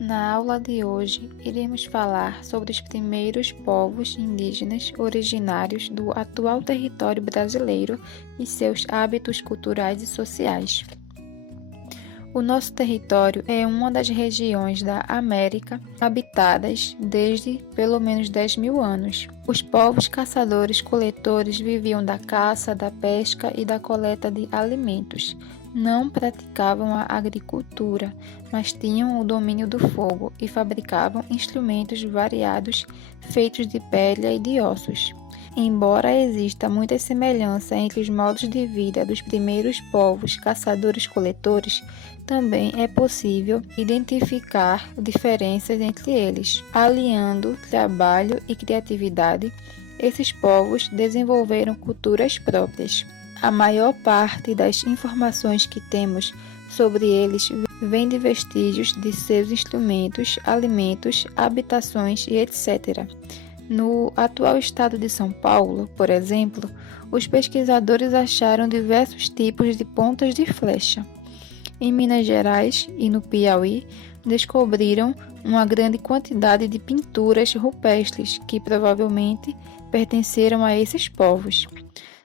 Na aula de hoje, iremos falar sobre os primeiros povos indígenas originários do atual território brasileiro e seus hábitos culturais e sociais. O nosso território é uma das regiões da América habitadas desde pelo menos 10.000 anos. Os povos caçadores-coletores viviam da caça, da pesca e da coleta de alimentos. Não praticavam a agricultura, mas tinham o domínio do fogo e fabricavam instrumentos variados feitos de pele e de ossos. Embora exista muita semelhança entre os modos de vida dos primeiros povos caçadores-coletores, também é possível identificar diferenças entre eles. Aliando trabalho e criatividade, esses povos desenvolveram culturas próprias. A maior parte das informações que temos sobre eles vem de vestígios de seus instrumentos, alimentos, habitações e etc. No atual estado de São Paulo, por exemplo, os pesquisadores acharam diversos tipos de pontas de flecha. Em Minas Gerais e no Piauí, descobriram uma grande quantidade de pinturas rupestres que provavelmente pertenceram a esses povos.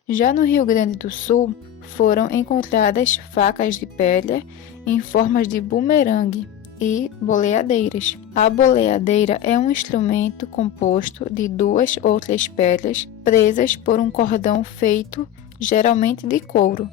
Já no Rio Grande do Sul, foram encontradas facas de pele em formas de bumerangue e boleadeiras. A boleadeira é um instrumento composto de 2 ou 3 peles presas por um cordão feito geralmente de couro.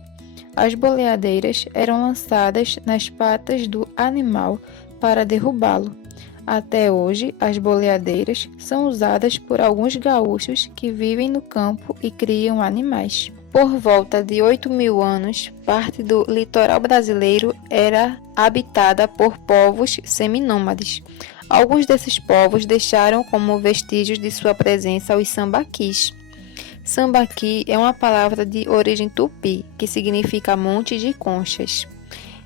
As boleadeiras eram lançadas nas patas do animal para derrubá-lo. Até hoje, as boleadeiras são usadas por alguns gaúchos que vivem no campo e criam animais. Por volta de 8.000 anos, parte do litoral brasileiro era habitada por povos seminômades. Alguns desses povos deixaram como vestígios de sua presença os sambaquis. Sambaqui é uma palavra de origem tupi, que significa monte de conchas.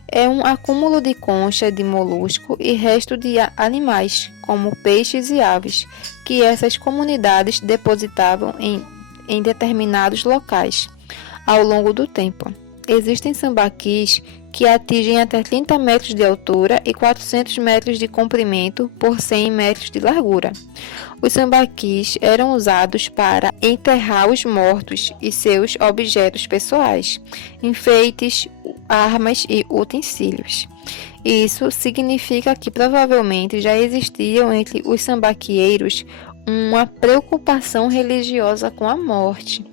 É um acúmulo de concha de molusco e resto de animais, como peixes e aves, que essas comunidades depositavam em determinados locais ao longo do tempo. Existem sambaquis que atingem até 30 metros de altura e 400 metros de comprimento por 100 metros de largura. Os sambaquis eram usados para enterrar os mortos e seus objetos pessoais, enfeites, armas e utensílios. Isso significa que provavelmente já existiam entre os sambaquieiros uma preocupação religiosa com a morte.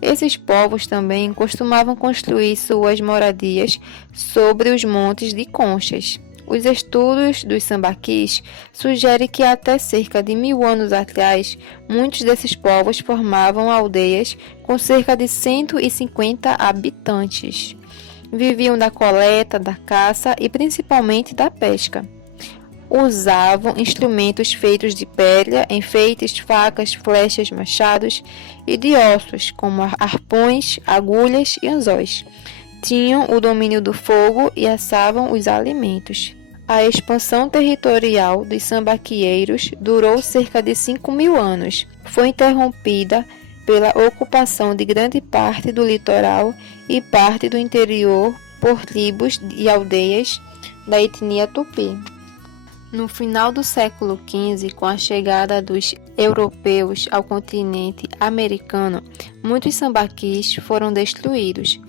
Esses povos também costumavam construir suas moradias sobre os montes de conchas. Os estudos dos sambaquis sugerem que até cerca de 1.000 anos atrás, muitos desses povos formavam aldeias com cerca de 150 habitantes. Viviam da coleta, da caça e principalmente da pesca. Usavam instrumentos feitos de pele, enfeites, facas, flechas, machados e de ossos, como arpões, agulhas e anzóis. Tinham o domínio do fogo e assavam os alimentos. A expansão territorial dos sambaquieiros durou cerca de 5.000 anos. Foi interrompida pela ocupação de grande parte do litoral e parte do interior por tribos e aldeias da etnia tupi. No final do século XV, com a chegada dos europeus ao continente americano, muitos sambaquis foram destruídos.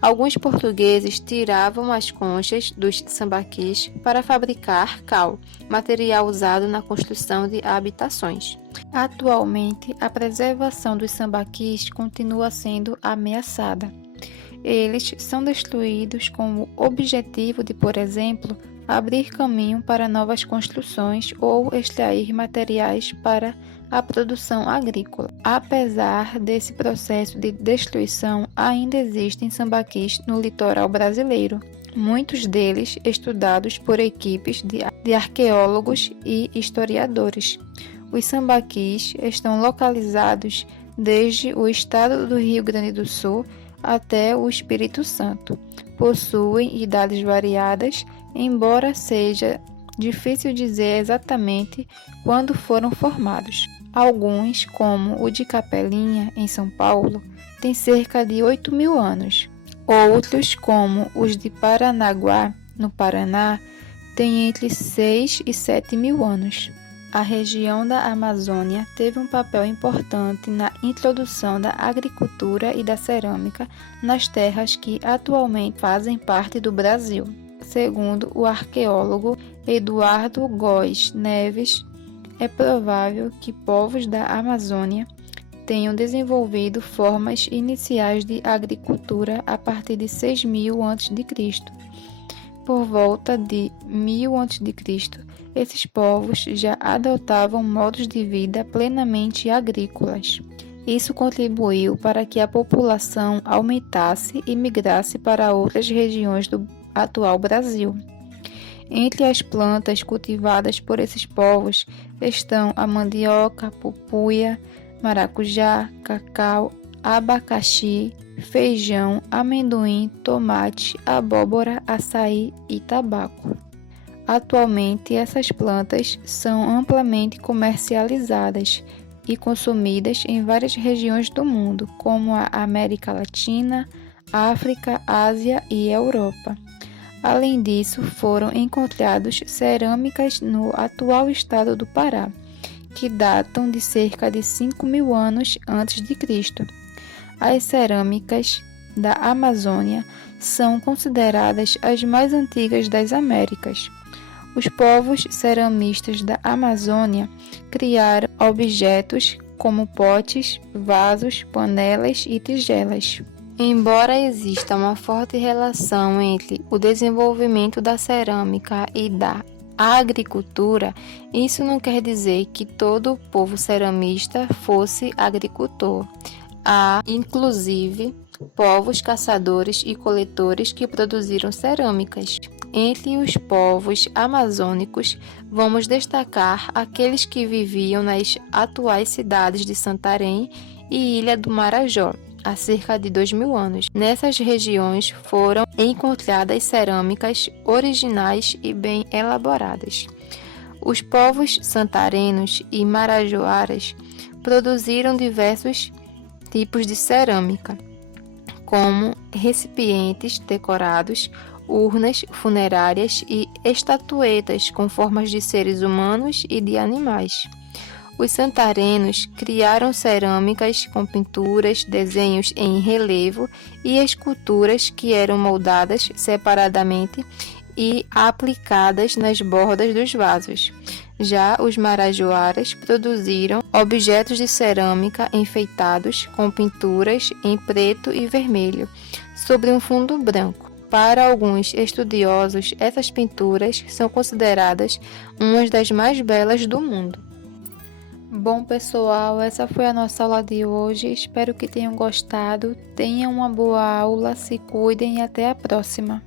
Alguns portugueses tiravam as conchas dos sambaquis para fabricar cal, material usado na construção de habitações. Atualmente, a preservação dos sambaquis continua sendo ameaçada. Eles são destruídos com o objetivo de, por exemplo, abrir caminho para novas construções ou extrair materiais para a produção agrícola. Apesar desse processo de destruição, ainda existem sambaquis no litoral brasileiro, muitos deles estudados por equipes de arqueólogos e historiadores. Os sambaquis estão localizados desde o estado do Rio Grande do Sul até o Espírito Santo. Possuem idades variadas, embora seja difícil dizer exatamente quando foram formados. Alguns, como o de Capelinha, em São Paulo, têm cerca de 8.000 anos. Outros, como os de Paranaguá, no Paraná, tem entre 6 e 7 mil anos. A região da Amazônia teve um papel importante na introdução da agricultura e da cerâmica nas terras que atualmente fazem parte do Brasil. Segundo o arqueólogo Eduardo Góes Neves, é provável que povos da Amazônia tenham desenvolvido formas iniciais de agricultura a partir de 6.000 a.C. Por volta de 1000 a.C., esses povos já adotavam modos de vida plenamente agrícolas. Isso contribuiu para que a população aumentasse e migrasse para outras regiões do atual Brasil. Entre as plantas cultivadas por esses povos estão a mandioca, pupuia, maracujá, cacau, abacaxi, feijão, amendoim, tomate, abóbora, açaí e tabaco. Atualmente, essas plantas são amplamente comercializadas e consumidas em várias regiões do mundo, como a América Latina, África, Ásia e Europa. Além disso, foram encontrados cerâmicas no atual estado do Pará, que datam de cerca de 5.000 anos antes de Cristo. As cerâmicas da Amazônia são consideradas as mais antigas das Américas. Os povos ceramistas da Amazônia criaram objetos como potes, vasos, panelas e tigelas. Embora exista uma forte relação entre o desenvolvimento da cerâmica e da agricultura, isso não quer dizer que todo o povo ceramista fosse agricultor. Há, inclusive, povos caçadores e coletores que produziram cerâmicas. Entre os povos amazônicos, vamos destacar aqueles que viviam nas atuais cidades de Santarém e Ilha do Marajó, há cerca de 2.000 anos. Nessas regiões foram encontradas cerâmicas originais e bem elaboradas. Os povos santarenos e marajoaras produziram diversos tipos de cerâmica, como recipientes decorados, urnas funerárias e estatuetas com formas de seres humanos e de animais. Os santarenos criaram cerâmicas com pinturas, desenhos em relevo e esculturas que eram moldadas separadamente e aplicadas nas bordas dos vasos. Já os marajoaras produziram objetos de cerâmica enfeitados com pinturas em preto e vermelho, sobre um fundo branco. Para alguns estudiosos, essas pinturas são consideradas umas das mais belas do mundo. Bom, pessoal, essa foi a nossa aula de hoje. Espero que tenham gostado. Tenham uma boa aula, se cuidem e até a próxima.